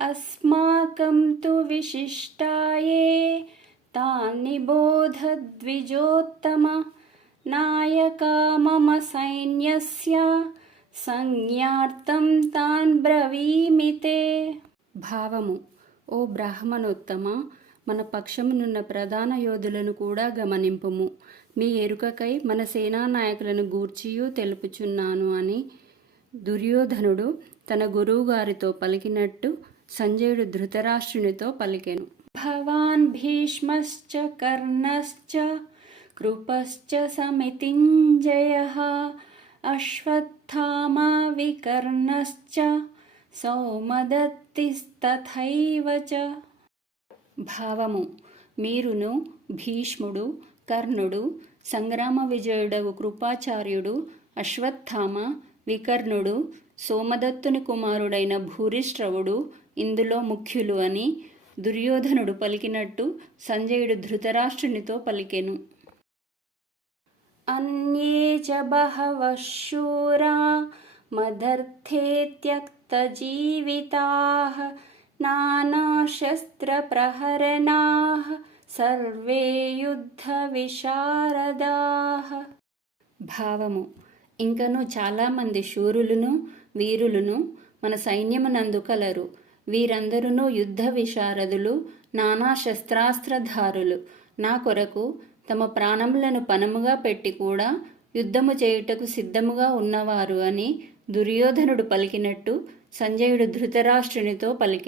अस्माकं तु विशिष्टाये तान् निबोध द्विजोत्तम नायका मम सैन्यस्य సంజ్ఞార్థం తాన్ బ్రవీమితే. భావము: ఓ బ్రాహ్మణోత్తమ, మన పక్షమునున్న ప్రధాన యోధులను కూడా గమనింపుము. మీ ఎరుకకై మన సేనానాయకులను గూర్చియూ తెలుపుచున్నాను అని దుర్యోధనుడు తన గురువుగారితో పలికినట్టు సంజయుడు ధృతరాష్ట్రునితో పలికెను. భవాన్ భీష్మశ్చ కర్ణశ్చ కృపశ్చ సమితింజయః అశ్వత్థామా వికర్ణశ్చ సౌమదత్తిస్తథైవ చ. భావము: మీరును భీష్ముడు, కర్ణుడు, సంగ్రామ విజయుడగు కృపాచార్యుడు, అశ్వత్థామ, వికర్ణుడు, సోమదత్తుని కుమారుడైన భూరిశ్రవుడు ఇందులో ముఖ్యులు అని దుర్యోధనుడు పలికినట్టు సంజయుడు ధృతరాష్ట్రునితో పలికెను. అన్యే చ బహవః శూరా మదర్థే త్యక్తజీవితాః నానాశస్త్రప్రహరణాః సర్వే యుద్ధ విశారదాః. భావము: ఇంకను చాలామంది శూరులను, వీరులను మన సైన్యమునందు కలరు. వీరందరూ యుద్ధ విశారదులు, నానా శస్త్రాస్త్రధారులు. నా కొరకు తమ ప్రాణములను పణముగా పెట్టి కూడా యుద్ధము చేయుటకు సిద్ధముగా ఉన్నవారు అని దుర్యోధనుడు పలికినట్టు సంజయుడు ధృతరాష్ట్రునితో పలికెను.